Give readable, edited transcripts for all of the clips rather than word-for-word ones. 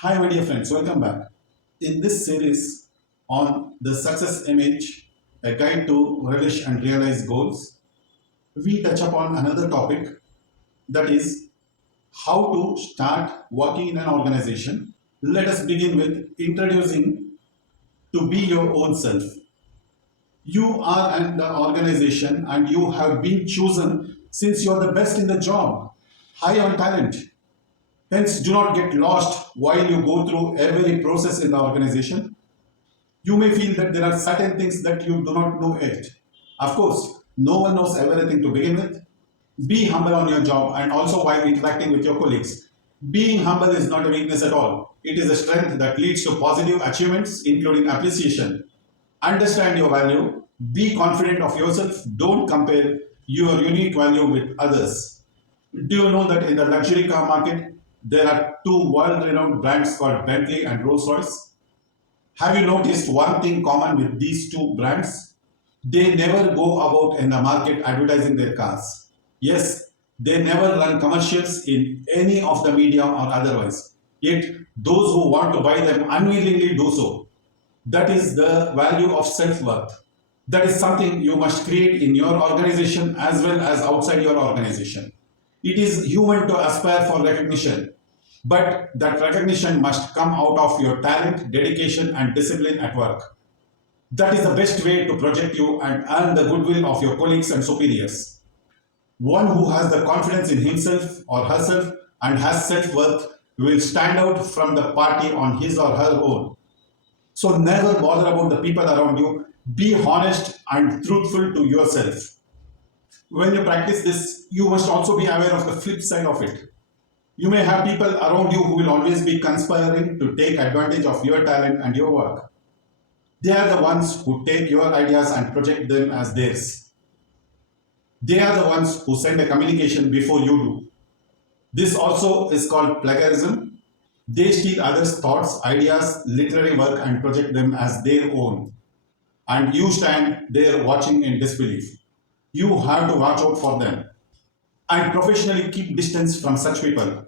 Hi, my dear friends, welcome back. In this series on the success image, a guide to relish and realize goals, we touch upon another topic that is how to start working in an organization. Let us begin with introducing to be your own self. You are an organization and you have been chosen since you are the best in the job, high on talent. Hence, do not get lost while you go through every process in the organization. You may feel that there are certain things that you do not know yet. Of course, no one knows everything to begin with. Be humble on your job and also while interacting with your colleagues. Being humble is not a weakness at all. It is a strength that leads to positive achievements, including appreciation. Understand your value. Be confident of yourself. Don't compare your unique value with others. Do you know that in the luxury car market, there are two world-renowned brands called Bentley and Rolls-Royce? Have you noticed one thing common with these two brands? They never go about in the market advertising their cars. Yes, they never run commercials in any of the media or otherwise. Yet, those who want to buy them unwillingly do so. That is the value of self-worth. That is something you must create in your organization as well as outside your organization. It is human to aspire for recognition, but that recognition must come out of your talent, dedication, and discipline at work. That is the best way to project you and earn the goodwill of your colleagues and superiors. One who has the confidence in himself or herself and has self-worth will stand out from the party on his or her own. So never bother about the people around you. Be honest and truthful to yourself. When you practice this, you must also be aware of the flip side of it. You may have people around you who will always be conspiring to take advantage of your talent and your work. They are the ones who take your ideas and project them as theirs. They are the ones who send a communication before you do. This also is called plagiarism. They steal others' thoughts, ideas, literary work and project them as their own. And you stand there watching in disbelief. You have to watch out for them and professionally keep distance from such people,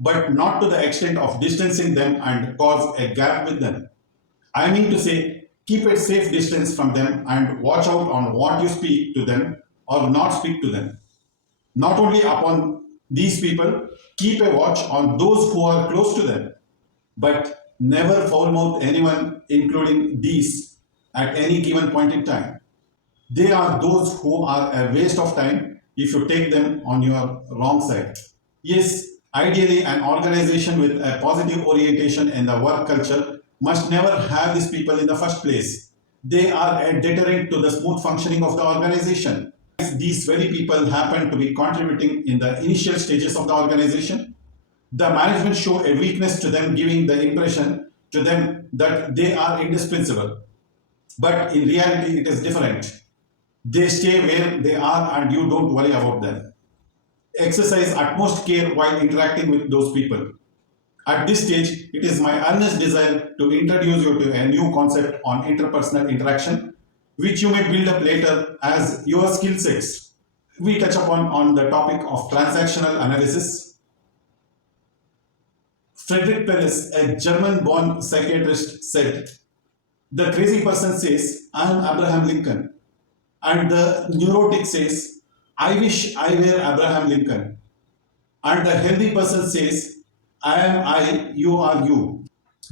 but not to the extent of distancing them and cause a gap with them. I mean to say, keep a safe distance from them and watch out on what you speak to them or not speak to them. Not only upon these people, keep a watch on those who are close to them, but never foulmouth anyone, including these, at any given point in time. They are those who are a waste of time if you take them on your wrong side. Yes, ideally, an organization with a positive orientation in the work culture must never have these people in the first place. They are a deterrent to the smooth functioning of the organization. These very people happen to be contributing in the initial stages of the organization. The management show a weakness to them, giving the impression to them that they are indispensable. But in reality, it is different. They stay where they are and you don't worry about them. Exercise utmost care while interacting with those people. At this stage, it is my earnest desire to introduce you to a new concept on interpersonal interaction, which you may build up later as your skill sets. We touch upon on the topic of transactional analysis. Friedrich Perez, a German-born psychiatrist, said, "The crazy person says, I am Abraham Lincoln. And the neurotic says, I wish I were Abraham Lincoln. And the healthy person says, I am I, you are you."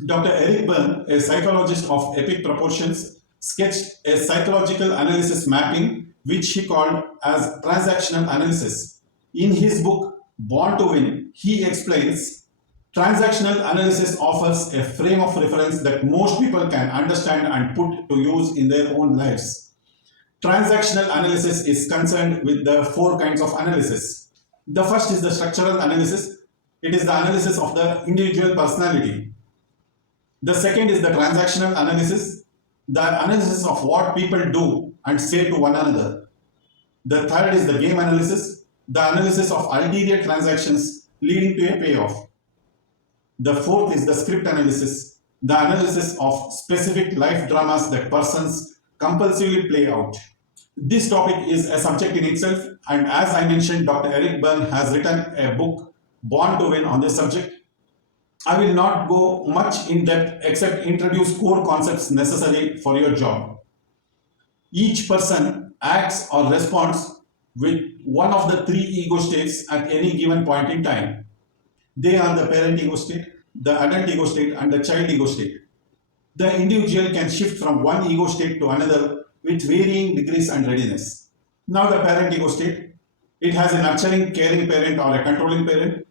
Dr. Eric Berne, a psychologist of epic proportions, sketched a psychological analysis mapping which he called as transactional analysis. In his book, Born to Win, he explains transactional analysis offers a frame of reference that most people can understand and put to use in their own lives. Transactional analysis is concerned with the four kinds of analysis. The first is the structural analysis. It is the analysis of the individual personality. The second is the transactional analysis, the analysis of what people do and say to one another. The third is the game analysis, the analysis of ulterior transactions leading to a payoff. The fourth is the script analysis, the analysis of specific life dramas that persons compulsively play out. This topic is a subject in itself, and as I mentioned, Dr. Eric Berne has written a book, Born to Win, on this subject. I will not go much in depth except introduce core concepts necessary for your job. Each person acts or responds with one of the three ego states at any given point in time. They are the parent ego state, the adult ego state, and the child ego state. The individual can shift from one ego state to another with varying degrees and readiness. Now, the parent ego state, it has a nurturing, caring parent or a controlling parent.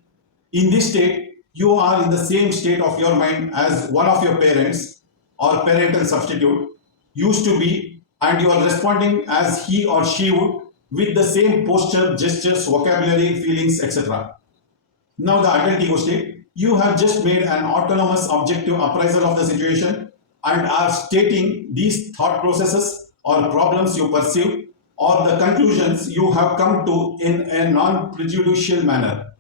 In this state, you are in the same state of your mind as one of your parents or parental substitute used to be, and you are responding as he or she would with the same posture, gestures, vocabulary, feelings, etc. Now, the adult ego state, you have just made an autonomous objective appraisal of the situation and are stating these thought processes or problems you perceive or the conclusions you have come to in a non prejudicial manner.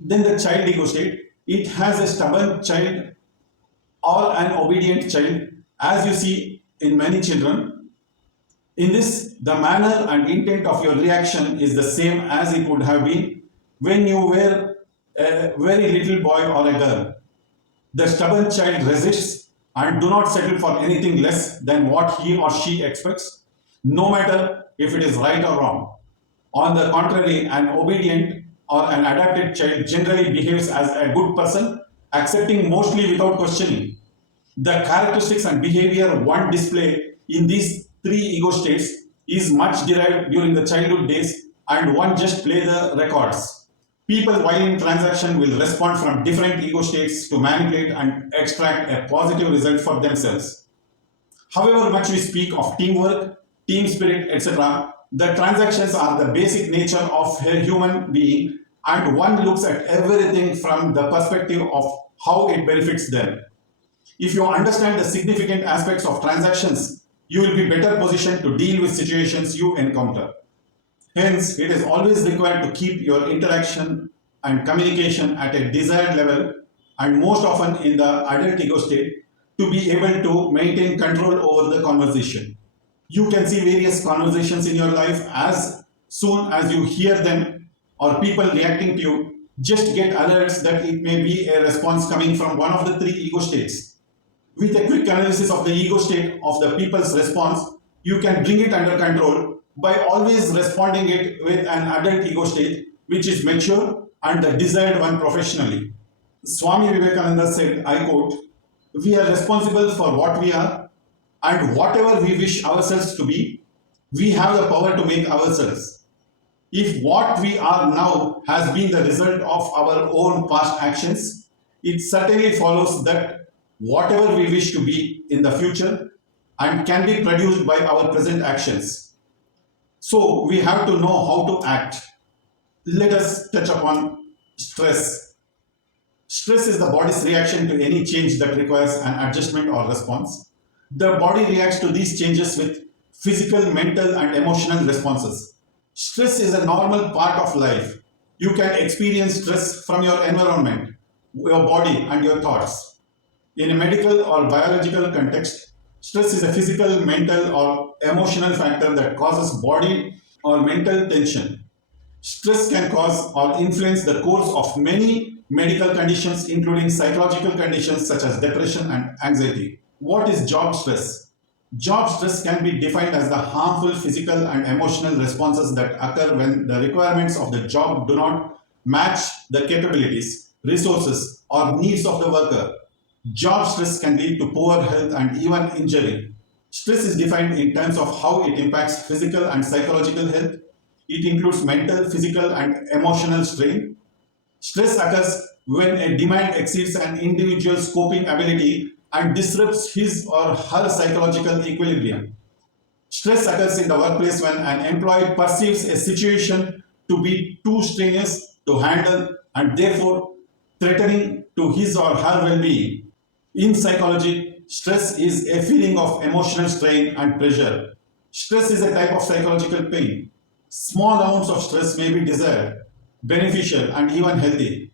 Then the child ego state, it has a stubborn child or an obedient child, as you see in many children. In this, the manner and intent of your reaction is the same as it would have been when you were a very little boy or a girl. The stubborn child resists and do not settle for anything less than what he or she expects, no matter if it is right or wrong. On the contrary, an obedient or an adapted child generally behaves as a good person, accepting mostly without questioning. The characteristics and behavior one display in these three ego states is much derived during the childhood days, and one just play the records. People while in transaction will respond from different ego states to manipulate and extract a positive result for themselves. However much we speak of teamwork, team spirit, etc., the transactions are the basic nature of a human being, and one looks at everything from the perspective of how it benefits them. If you understand the significant aspects of transactions, you will be better positioned to deal with situations you encounter. Hence, it is always required to keep your interaction and communication at a desired level, and most often in the adult ego state, to be able to maintain control over the conversation. You can see various conversations in your life. As soon as you hear them or people reacting to you, just get alerts that it may be a response coming from one of the three ego states. With a quick analysis of the ego state of the people's response, you can bring it under control by always responding it with an adult ego state which is mature and the desired one professionally. Swami Vivekananda said, I quote, "We are responsible for what we are, and whatever we wish ourselves to be, we have the power to make ourselves. If what we are now has been the result of our own past actions, it certainly follows that whatever we wish to be in the future and can be produced by our present actions. So we have to know how to act." Let us touch upon stress. Stress is the body's reaction to any change that requires an adjustment or response. The body reacts to these changes with physical, mental, and emotional responses. Stress is a normal part of life. You can experience stress from your environment, your body, and your thoughts. In a medical or biological context, stress is a physical, mental, or emotional factor that causes body or mental tension. Stress can cause or influence the course of many medical conditions, including psychological conditions such as depression and anxiety. What is job stress? Job stress can be defined as the harmful physical and emotional responses that occur when the requirements of the job do not match the capabilities, resources, or needs of the worker. Job stress can lead to poor health and even injury. Stress is defined in terms of how it impacts physical and psychological health. It includes mental, physical, and emotional strain. Stress occurs when a demand exceeds an individual's coping ability and disrupts his or her psychological equilibrium. Stress occurs in the workplace when an employee perceives a situation to be too strenuous to handle and therefore threatening to his or her well being. In psychology, stress is a feeling of emotional strain and pressure. Stress is a type of psychological pain. Small amounts of stress may be desired, beneficial, and even healthy.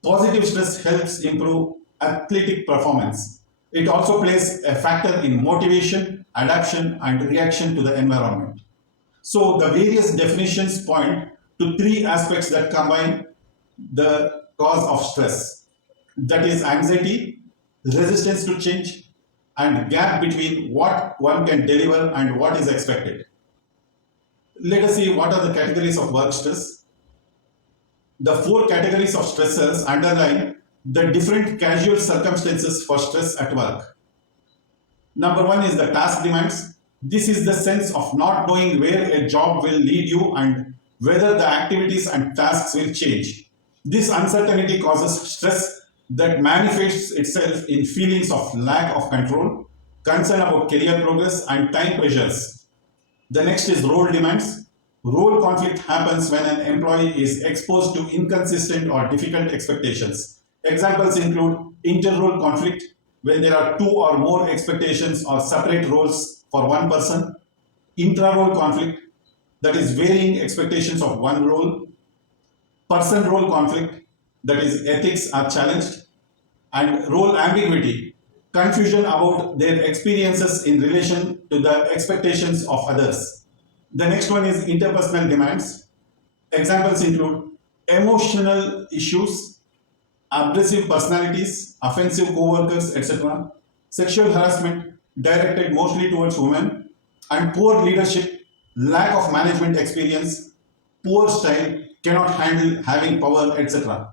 Positive stress helps improve athletic performance. It also plays a factor in motivation, adaptation, and reaction to the environment. So, the various definitions point to three aspects that combine the cause of stress. that is anxiety, resistance to change, and gap between what one can deliver and what is expected. Let us see what are the categories of work stress. The four categories of stressors underline the different casual circumstances for stress at work. Number one is the task demands. This is the sense of not knowing where a job will lead you and whether the activities and tasks will change. This uncertainty causes stress that manifests itself in feelings of lack of control, concern about career progress, and time pressures. The next is role demands. Role conflict happens when an employee is exposed to inconsistent or difficult expectations. Examples include inter-role conflict, when there are two or more expectations or separate roles for one person, intra-role conflict, that is varying expectations of one role, person-role conflict, that is ethics are challenged, and role ambiguity, confusion about their experiences in relation to the expectations of others. The next one is interpersonal demands. Examples include emotional issues, abrasive personalities, offensive co-workers, etc., sexual harassment directed mostly towards women, and poor leadership, lack of management experience, poor style, cannot handle having power, etc.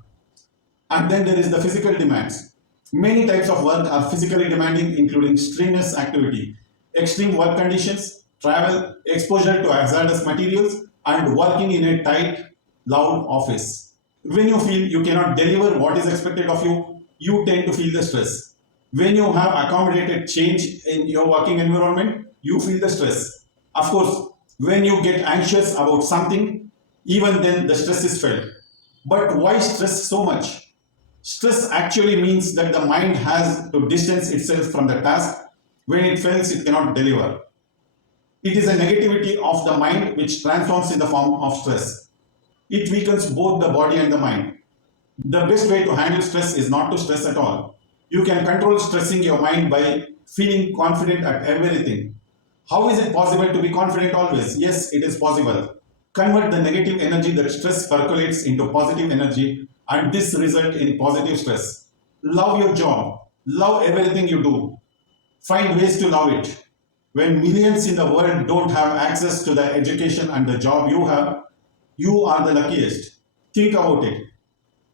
And then there is the physical demands. Many types of work are physically demanding, including strenuous activity, extreme work conditions, travel, exposure to hazardous materials, and working in a tight, loud office. When you feel you cannot deliver what is expected of you, you tend to feel the stress. When you have accommodated change in your working environment, you feel the stress. Of course, when you get anxious about something, even then the stress is felt. But why stress so much? Stress actually means that the mind has to distance itself from the task. When it feels it cannot deliver, it is a negativity of the mind which transforms in the form of stress. It weakens both the body and the mind. The best way to handle stress is not to stress at all. You can control stressing your mind by feeling confident at everything. How is it possible to be confident always? Yes, it is possible. Convert the negative energy that stress percolates into positive energy, and this result in positive stress. Love your job. Love everything you do. Find ways to love it. When millions in the world don't have access to the education and the job you have, you are the luckiest. Think about it.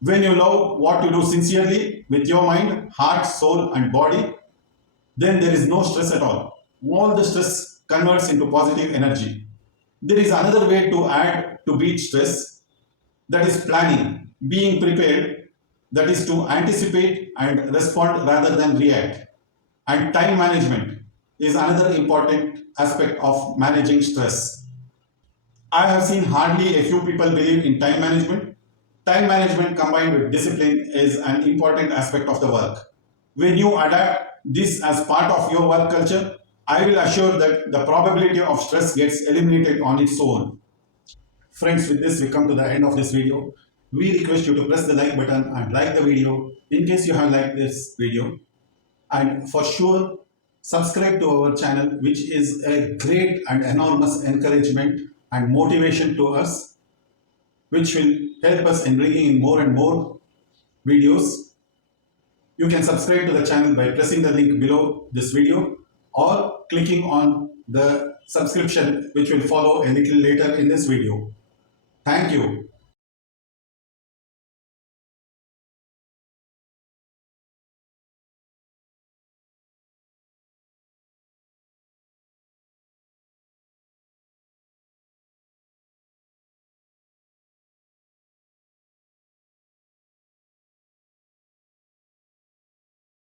When you love what you do sincerely with your mind, heart, soul, and body, then there is no stress at all. All the stress converts into positive energy. There is another way to add to beat stress, that is planning, being prepared, that is to anticipate and respond rather than react. And time management is another important aspect of managing stress. I have seen hardly a few people believe in time management. Time management combined with discipline is an important aspect of the work. When you adapt this as part of your work culture, I will assure that the probability of stress gets eliminated on its own. Friends, with this we come to the end of this video. We request you to press the like button and like the video in case you have liked this video. And for sure, subscribe to our channel, which is a great and enormous encouragement and motivation to us, which will help us in bringing in more and more videos. You can subscribe to the channel by pressing the link below this video or clicking on the subscription which will follow a little later in this video. Thank you.